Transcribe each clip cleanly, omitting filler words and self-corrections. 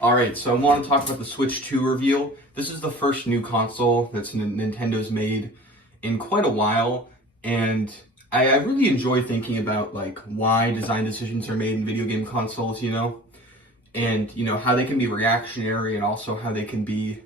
Alright, so I want to talk about the Switch 2 reveal. This is the first new console that's Nintendo's made in quite a while, and I really enjoy thinking about like why design decisions are made in video game consoles, and how they can be reactionary and also how they can be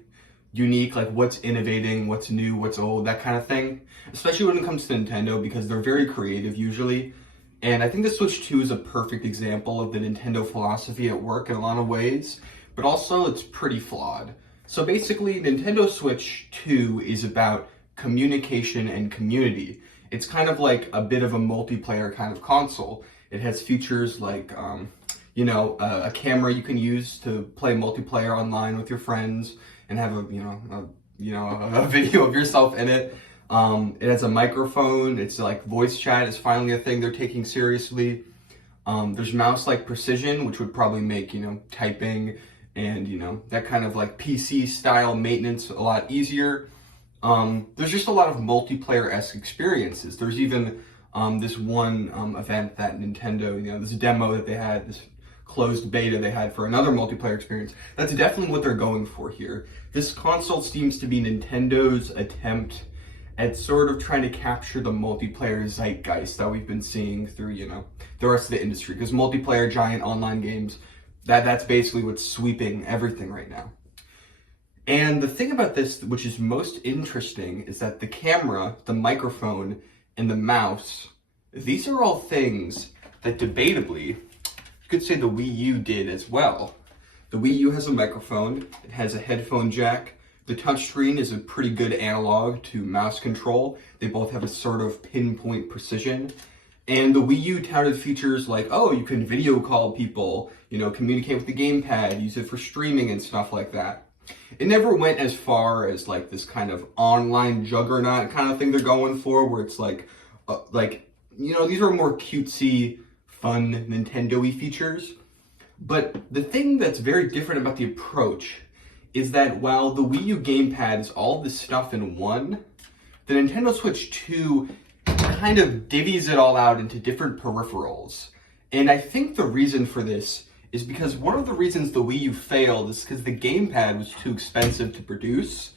unique, like what's innovating, what's new, what's old, that kind of thing. Especially when it comes to Nintendo, because they're very creative usually. And I think the Switch 2 is a perfect example of the Nintendo philosophy at work in a lot of ways, but also it's pretty flawed. So basically, Nintendo Switch 2 is about communication and community. It's kind of like a bit of a multiplayer kind of console. It has features like, a camera you can use to play multiplayer online with your friends and have a video of yourself in it. It has a microphone. It's like voice chat is finally a thing they're taking seriously. There's mouse-like precision, which would probably make, typing and, that kind of like PC style maintenance a lot easier. There's just a lot of multiplayer-esque experiences. There's even this one event that Nintendo, this demo that they had, this closed beta they had for another multiplayer experience. That's definitely what they're going for here. This console seems to be Nintendo's attempt at sort of trying to capture the multiplayer zeitgeist that we've been seeing through, the rest of the industry. Because multiplayer giant online games, that's basically what's sweeping everything right now. And the thing about this, which is most interesting, is that the camera, the microphone, and the mouse, these are all things that debatably, you could say the Wii U did as well. The Wii U has a microphone, it has a headphone jack, the touchscreen is a pretty good analog to mouse control. They both have a sort of pinpoint precision. And the Wii U touted features like, you can video call people, communicate with the gamepad, use it for streaming and stuff like that. It never went as far as like this kind of online juggernaut kind of thing they're going for, where it's like, these are more cutesy, fun, Nintendo-y features. But the thing that's very different about the approach is that while the Wii U gamepad is all this stuff in one, the Nintendo Switch 2 kind of divvies it all out into different peripherals. And I think the reason for this is because one of the reasons the Wii U failed is because the gamepad was too expensive to produce.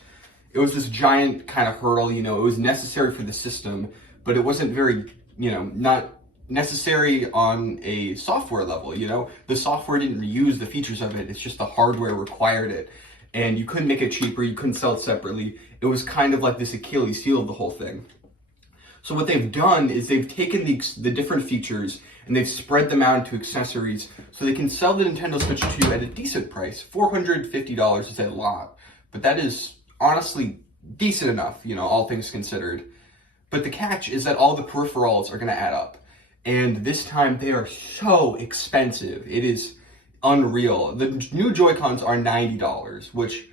It was this giant kind of hurdle, it was necessary for the system, but it wasn't very, not necessary on a software level, The software didn't reuse the features of it, it's just the hardware required it. And you couldn't make it cheaper, you couldn't sell it separately. It was kind of like this Achilles heel of the whole thing. So what they've done is they've taken the different features and they've spread them out into accessories so they can sell the Nintendo Switch 2 at a decent price. $450 is a lot, but that is honestly decent enough, all things considered. But the catch is that all the peripherals are going to add up. And this time they are so expensive. It is unreal. The new Joy-Cons are $90, which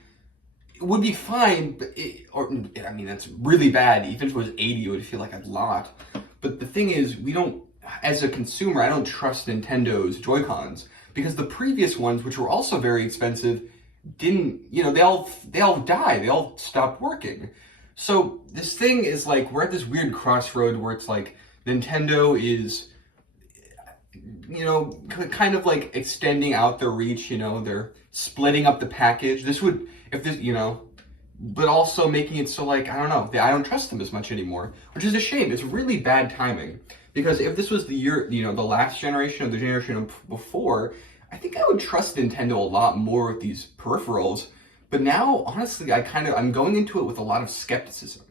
would be fine, but that's really bad. Even if it was $80, it would feel like a lot. But the thing is, as a consumer, I don't trust Nintendo's Joy-Cons because the previous ones, which were also very expensive, didn't, they all died. They all stopped working. So this thing is like, we're at this weird crossroad where it's like Nintendo is, kind of like extending out their reach, they're splitting up the package. But also making it so like, I don't trust them as much anymore, which is a shame. It's really bad timing because if this was the year, the last generation or the generation before, I think I would trust Nintendo a lot more with these peripherals. But now, honestly, I'm going into it with a lot of skepticism.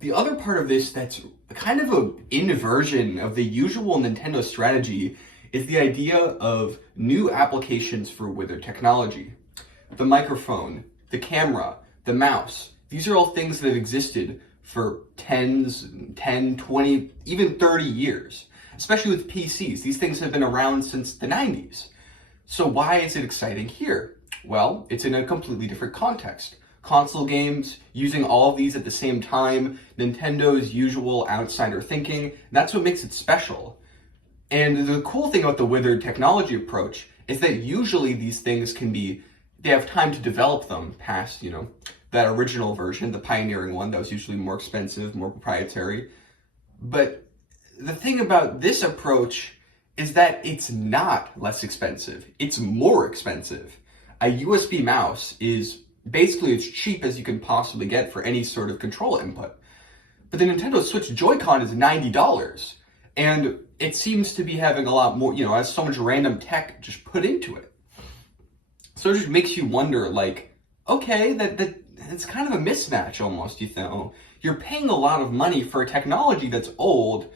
The other part of this that's kind of an inversion of the usual Nintendo strategy is the idea of new applications for their technology. The microphone, the camera, the mouse, these are all things that have existed for 10, 20, even 30 years, especially with PCs. These things have been around since the 90s. So why is it exciting here? Well, it's in a completely different context. Console games, using all of these at the same time, Nintendo's usual outsider thinking, that's what makes it special. And the cool thing about the withered technology approach is that usually these things they have time to develop them past, that original version, the pioneering one that was usually more expensive, more proprietary. But the thing about this approach is that it's not less expensive. It's more expensive. A USB mouse is basically as cheap as you can possibly get for any sort of control input. But the Nintendo Switch Joy-Con is $90. And it seems to be having a lot more, has so much random tech just put into it. So it just makes you wonder, like, okay, that it's kind of a mismatch almost, You're paying a lot of money for a technology that's old,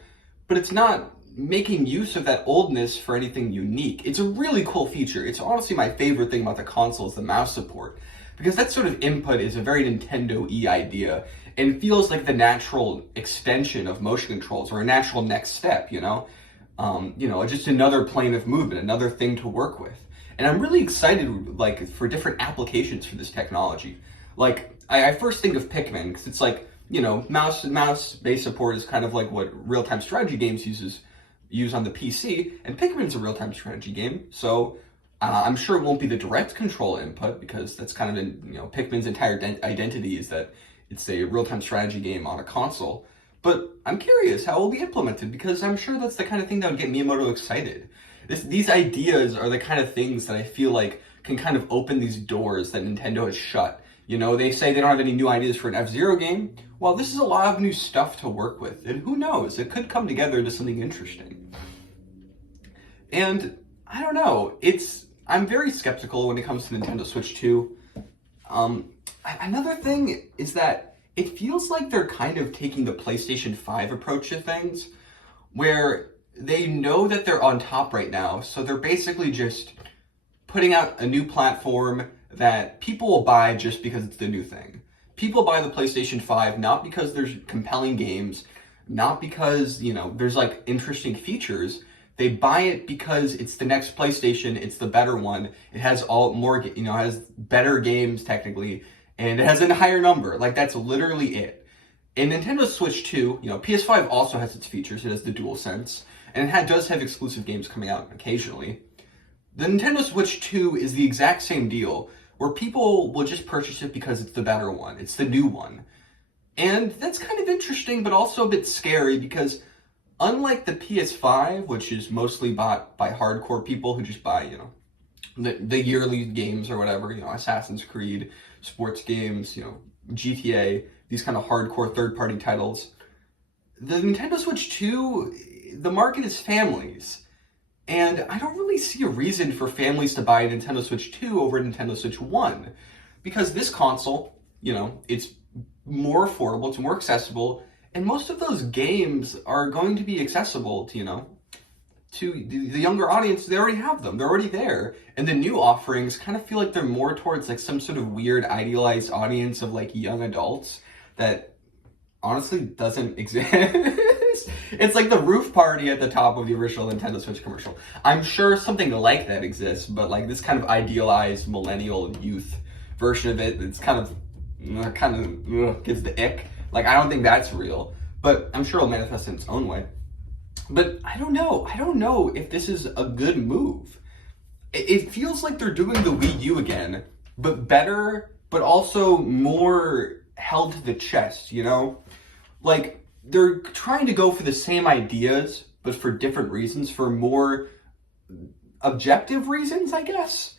but it's not making use of that oldness for anything unique. It's a really cool feature. It's honestly my favorite thing about the console is the mouse support, because that sort of input is a very Nintendo-y idea and feels like the natural extension of motion controls or a natural next step, just another plane of movement, another thing to work with. And I'm really excited, like, for different applications for this technology. Like, I first think of Pikmin, because it's like, mouse-based support is kind of like what real-time strategy games use on the PC, and Pikmin's a real-time strategy game, so I'm sure it won't be the direct control input, because that's kind of, Pikmin's entire identity is that it's a real-time strategy game on a console. But I'm curious how it will be implemented, because I'm sure that's the kind of thing that would get Miyamoto excited. These ideas are the kind of things that I feel like can kind of open these doors that Nintendo has shut. They say they don't have any new ideas for an F-Zero game. Well, this is a lot of new stuff to work with, and who knows, it could come together into something interesting. And I don't know, I'm very skeptical when it comes to Nintendo Switch 2. Another thing is that it feels like they're kind of taking the PlayStation 5 approach to things, where they know that they're on top right now, so they're basically just putting out a new platform that people will buy just because it's the new thing. People buy the PlayStation 5 not because there's compelling games, not because, there's like interesting features. They buy it because it's the next PlayStation, it's the better one. It has has better games technically, and it has a higher number. Like, that's literally it. In Nintendo Switch 2, PS5 also has its features. It has the DualSense, and it does have exclusive games coming out occasionally. The Nintendo Switch 2 is the exact same deal, where people will just purchase it because it's the better one. It's the new one. And that's kind of interesting, but also a bit scary, because unlike the PS5, which is mostly bought by hardcore people who just buy, the yearly games or whatever, Assassin's Creed, sports games, GTA, these kind of hardcore third-party titles, the Nintendo Switch 2, the market is families. And I don't really see a reason for families to buy a Nintendo Switch 2 over a Nintendo Switch 1. Because this console, it's more affordable, it's more accessible, and most of those games are going to be accessible to, to the younger audience. They already have them, they're already there. And the new offerings kind of feel like they're more towards like some sort of weird idealized audience of like young adults that honestly doesn't exist. It's like the roof party at the top of the original Nintendo Switch commercial. I'm sure something like that exists, but like this kind of idealized millennial youth version of it, it's kind of gives the ick. Like, I don't think that's real, but I'm sure it'll manifest in its own way. But I don't know if this is a good move. It feels like they're doing the Wii U again, but better, but also more held to the chest, Like, they're trying to go for the same ideas, but for different reasons, for more objective reasons, I guess.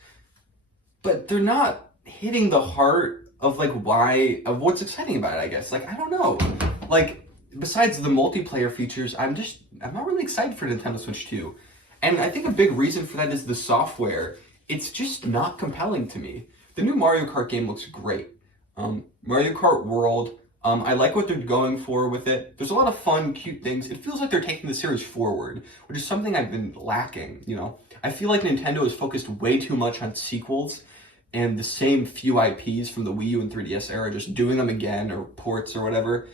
But they're not hitting the heart of of what's exciting about it, I guess. Like, I don't know. Like, besides the multiplayer features, I'm not really excited for Nintendo Switch 2. And I think a big reason for that is the software. It's just not compelling to me. The new Mario Kart game looks great. Mario Kart World, I like what they're going for with it. There's a lot of fun, cute things. It feels like they're taking the series forward, which is something I've been lacking, I feel like Nintendo is focused way too much on sequels and the same few IPs from the Wii U and 3DS era, just doing them again, or ports or whatever.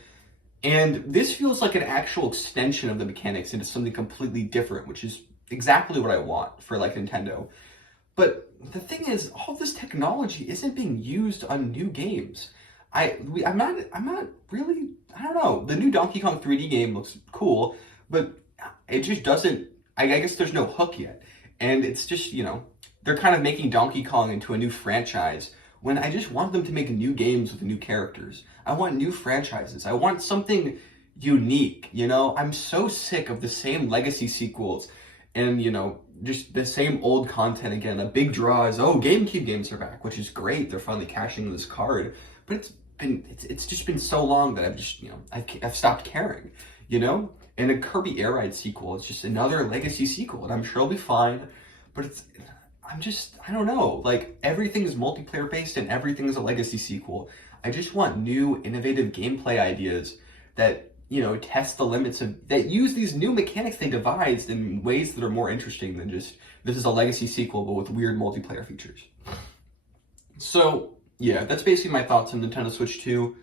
And this feels like an actual extension of the mechanics into something completely different, which is exactly what I want for Nintendo. But the thing is, all this technology isn't being used on new games. I'm not really, I don't know. The new Donkey Kong 3D game looks cool, but it just doesn't, I guess there's no hook yet. And it's just, they're kind of making Donkey Kong into a new franchise when I just want them to make new games with new characters. I want new franchises. I want something unique, I'm so sick of the same legacy sequels And, just the same old content again. A big draw is, oh, GameCube games are back, which is great. They're finally cashing this card. But it's just been so long that I've just, I've stopped caring, And a Kirby Air Ride sequel, it's just another legacy sequel, and I'm sure it'll be fine. But I don't know. Like, everything is multiplayer based and everything is a legacy sequel. I just want new, innovative gameplay ideas that, test the limits that use these new mechanics they devised in ways that are more interesting than just, this is a legacy sequel, but with weird multiplayer features. So, yeah, that's basically my thoughts on Nintendo Switch 2.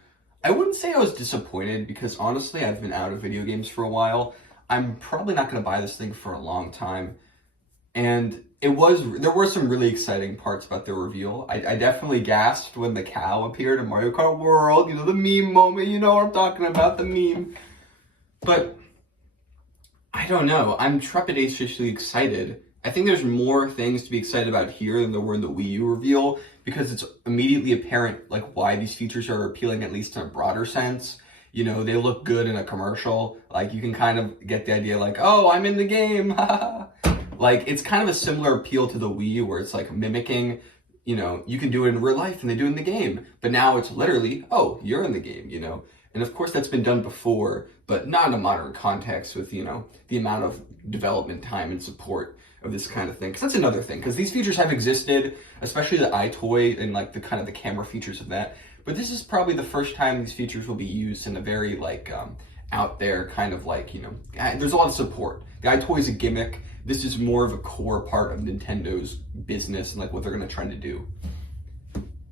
I wouldn't say I was disappointed because honestly, I've been out of video games for a while. I'm probably not going to buy this thing for a long time. And there were some really exciting parts about the reveal. I definitely gasped when the cow appeared in Mario Kart World, the meme moment, what I'm talking about, the meme. But I don't know, I'm trepidatiously excited. I think there's more things to be excited about here than there were in the Wii U reveal, because it's immediately apparent like why these features are appealing, at least in a broader sense. They look good in a commercial. Like, you can kind of get the idea like, oh, I'm in the game. Like, it's kind of a similar appeal to the Wii, where it's like mimicking, you can do it in real life and they do it in the game. But now it's literally, oh, you're in the game, And of course that's been done before, but not in a modern context with, the amount of development time and support of this kind of thing. Because that's another thing, because these features have existed, especially the iToy and like the kind of the camera features of that. But this is probably the first time these features will be used in a very like out there kind of like, there's a lot of support. The iToy is a gimmick. This is more of a core part of Nintendo's business and like what they're going to try to do.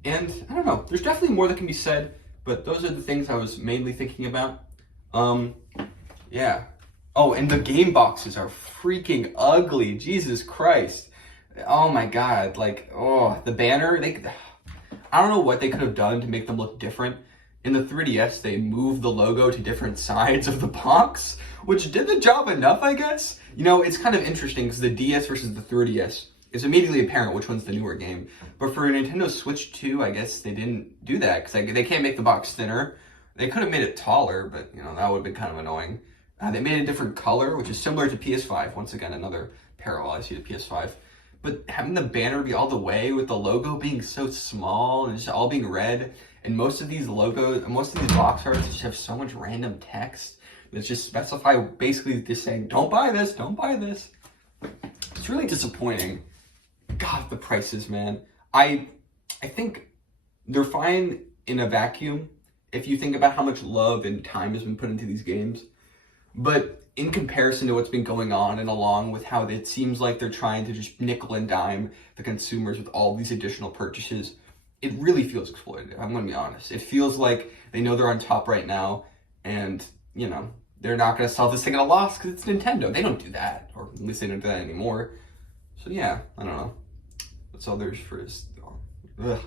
And I don't know, there's definitely more that can be said, but those are the things I was mainly thinking about. Yeah. Oh, and the game boxes are freaking ugly. Jesus Christ. Oh my God. Like, oh, the banner, I don't know what they could have done to make them look different. In the 3DS, they moved the logo to different sides of the box, which did the job enough, I guess. It's kind of interesting because the DS versus the 3DS, it's immediately apparent which one's the newer game. But for Nintendo Switch 2, I guess they didn't do that because they can't make the box thinner. They could have made it taller, but, that would have been kind of annoying. They made a different color, which is similar to PS5. Once again, another parallel I see to PS5. But having the banner be all the way with the logo being so small and just all being red, and most of these box arts just have so much random text that's just specify basically just saying, don't buy this, don't buy this. It's really disappointing. God, the prices, man. I think they're fine in a vacuum if you think about how much love and time has been put into these games. But in comparison to what's been going on and along with how it seems like they're trying to just nickel and dime the consumers with all these additional purchases, it really feels exploitative. I'm going to be honest. It feels like they know they're on top right now and, they're not going to sell this thing at a loss because it's Nintendo. They don't do that, or at least they don't do that anymore. So yeah, I don't know. That's all there is for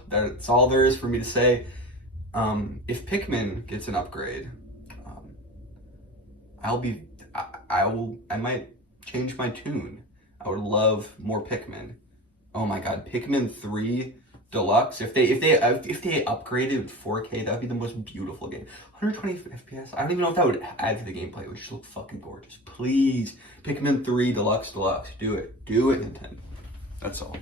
that's all there is for me to say. If Pikmin gets an upgrade, I might change my tune. I would love more Pikmin. Oh my God, Pikmin 3 Deluxe. If they upgraded 4K, that would be the most beautiful game. 120 FPS. I don't even know if that would add to the gameplay. It would just look fucking gorgeous. Please, Pikmin 3 Deluxe. Do it, Nintendo. That's all.